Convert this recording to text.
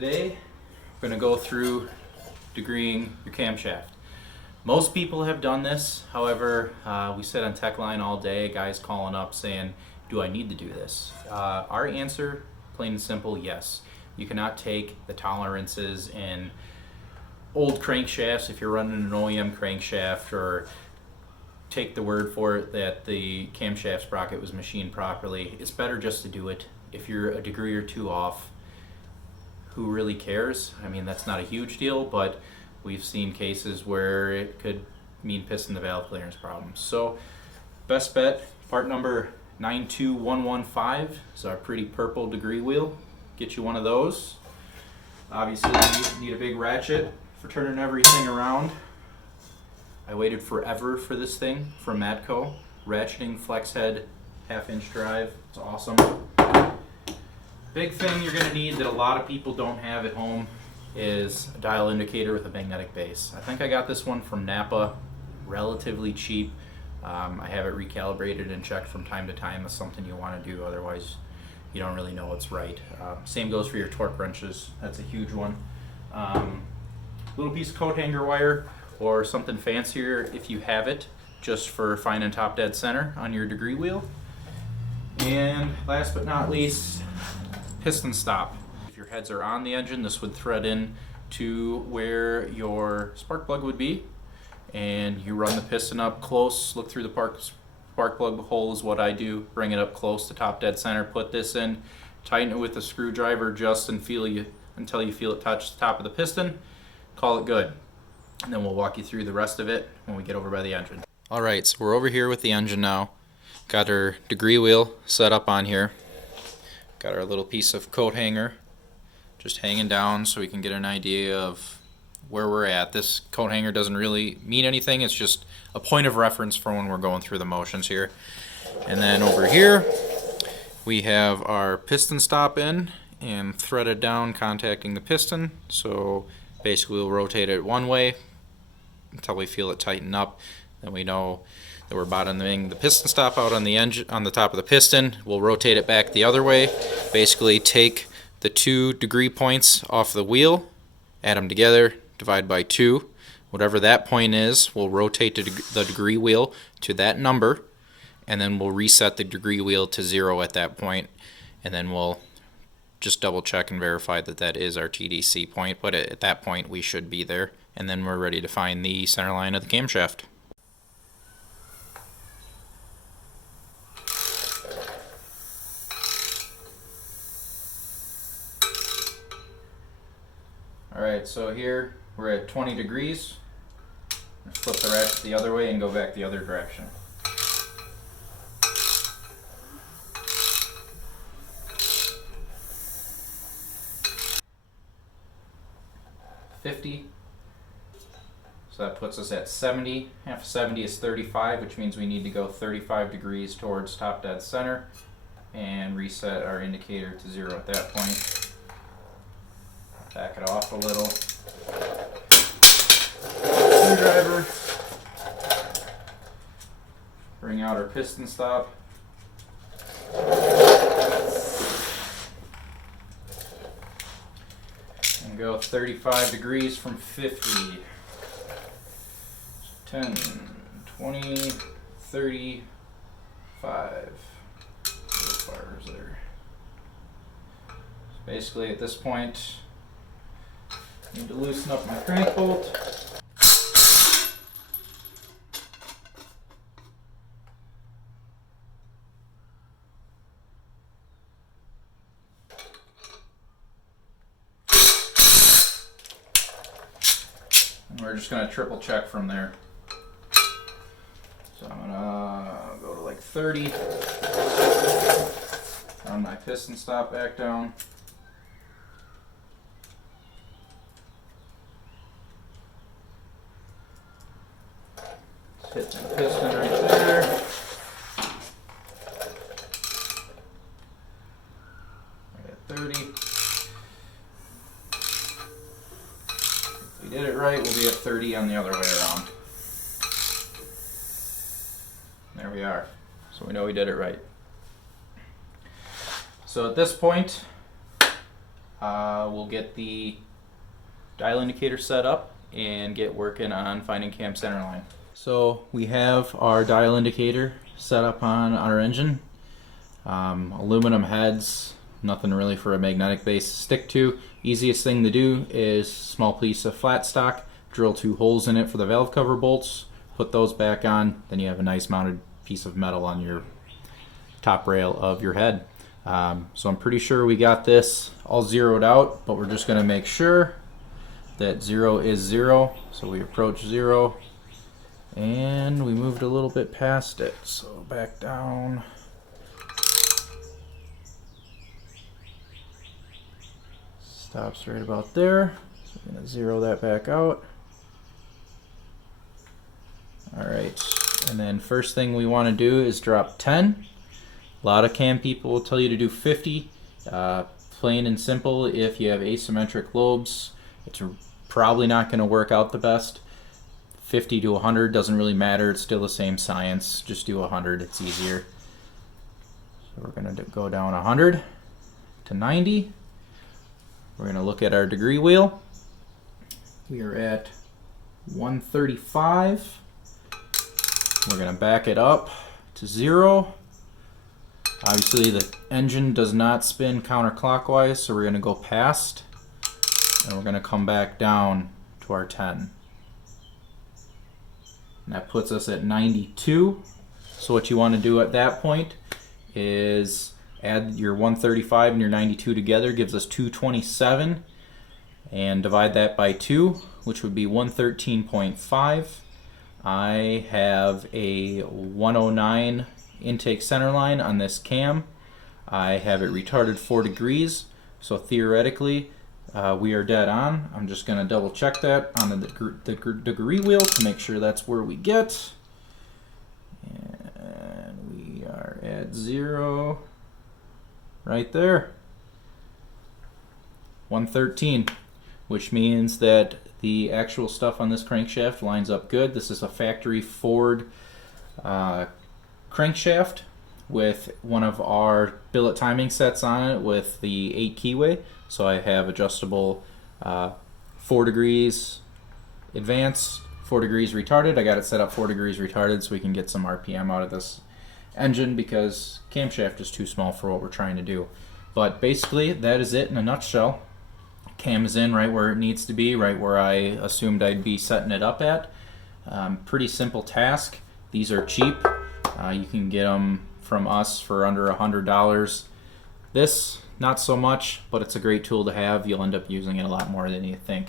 Today, we're going to go through degreeing your camshaft. Most people have done this, however, we sit on tech line all day, guys calling up saying, do I need to do this? Our answer, plain and simple, yes. You cannot take the tolerances in old crankshafts if you're running an OEM crankshaft, or take the word for it that the camshaft sprocket was machined properly. It's better just to do it. If you're a degree or two off, who really cares? I mean, that's not a huge deal, but we've seen cases where it could mean piston to valve clearance problems. So best bet, part number 92115 is our pretty purple degree wheel. Get you one of those. Obviously you need a big ratchet for turning everything around. I waited forever for this thing from Matco. Ratcheting flex head, 1/2-inch drive. It's awesome. Big thing you're going to need that a lot of people don't have at home is a dial indicator with a magnetic base. I think I got this one from Napa, relatively cheap. I have it recalibrated and checked from time to time. It's something you want to do, otherwise you don't really know what's right. Same goes for your torque wrenches. That's a huge one. Little piece of coat hanger wire or something fancier if you have it, just for finding top dead center on your degree wheel. And last but not least, piston stop. If your heads are on the engine, this would thread in to where your spark plug would be, and you run the piston up close, look through the spark plug hole is what I do, bring it up close to top dead center, put this in, tighten it with a screwdriver just until you feel it touch the top of the piston, call it good. And then we'll walk you through the rest of it when we get over by the engine. Alright, so we're over here with the engine now. Got our degree wheel set up on here. Got our little piece of coat hanger just hanging down so we can get an idea of where we're at. This coat hanger doesn't really mean anything, it's just a point of reference for when we're going through the motions here. And then over here we have our piston stop in and threaded down, contacting the piston. So basically we'll rotate it one way until we feel it tighten up. Then we know that we're bottoming the piston stop out on the engine, on the top of the piston. We'll rotate it back the other way. Basically take the 2 degree points off the wheel, add them together, divide by 2. Whatever that point is, we'll rotate the degree wheel to that number, and then we'll reset the degree wheel to 0 at that point, and then we'll just double check and verify that that is our TDC point. But at that point we should be there, and then we're ready to find the center line of the camshaft. Alright, so here we're at 20 degrees. Let's flip the ratchet the other way and go back the other direction. $50. So that puts us at 70. Half of 70 is 35, which means we need to go 35 degrees towards top dead center and reset our indicator to 0 at that point. Back it off a little. Screwdriver. Bring out our piston stop. And go 35 degrees from 50. 10, 20, 35. Fires there. So basically at this point, need to loosen up my crank bolt. And we're just going to triple check from there. So I'm going to go to like 30. Run my piston stop back down. Hit the piston right there. Right at 30. If we did it right, we'll be at 30 on the other way around. There we are. So we know we did it right. So at this point, we'll get the dial indicator set up and get working on finding cam center line. So we have our dial indicator set up on our engine. Aluminum heads, nothing really for a magnetic base to stick to. Easiest thing to do is small piece of flat stock, drill 2 holes in it for the valve cover bolts, put those back on, then you have a nice mounted piece of metal on your top rail of your head. So I'm pretty sure we got this all zeroed out, but we're just going to make sure that 0 is 0. So we approach 0 and we moved a little bit past it. So back down. Stops right about there. So I'm going to zero that back out. Alright, and then first thing we want to do is drop 10. A lot of cam people will tell you to do 50. Plain and simple, if you have asymmetric lobes, it's probably not going to work out the best. 50 to 100 doesn't really matter, it's still the same science. Just do 100, it's easier. So we're going to go down 100 to 90. We're going to look at our degree wheel. We are at 135. We're going to back it up to 0. Obviously the engine does not spin counterclockwise, so we're going to go past and we're going to come back down to our 10. And that puts us at 92. So what you want to do at that point is add your 135 and your 92 together, gives us 227, and divide that by 2, which would be 113.5. I have a 109 intake center line on this cam. I have it retarded 4 degrees, so theoretically we are dead on. I'm just going to double check that on the degree wheel to make sure that's where we get. And we are at 0 right there. 113, which means that the actual stuff on this crankshaft lines up good. This is a factory Ford crankshaft with one of our billet timing sets on it with the 8 keyway. So I have adjustable 4 degrees advanced, 4 degrees retarded. I got it set up 4 degrees retarded so we can get some RPM out of this engine because camshaft is too small for what we're trying to do. But basically that is it in a nutshell. Cam is in right where it needs to be, right where I assumed I'd be setting it up at. Pretty simple task. These are cheap. You can get them from us for under $100. This, not so much, but it's a great tool to have. You'll end up using it a lot more than you think.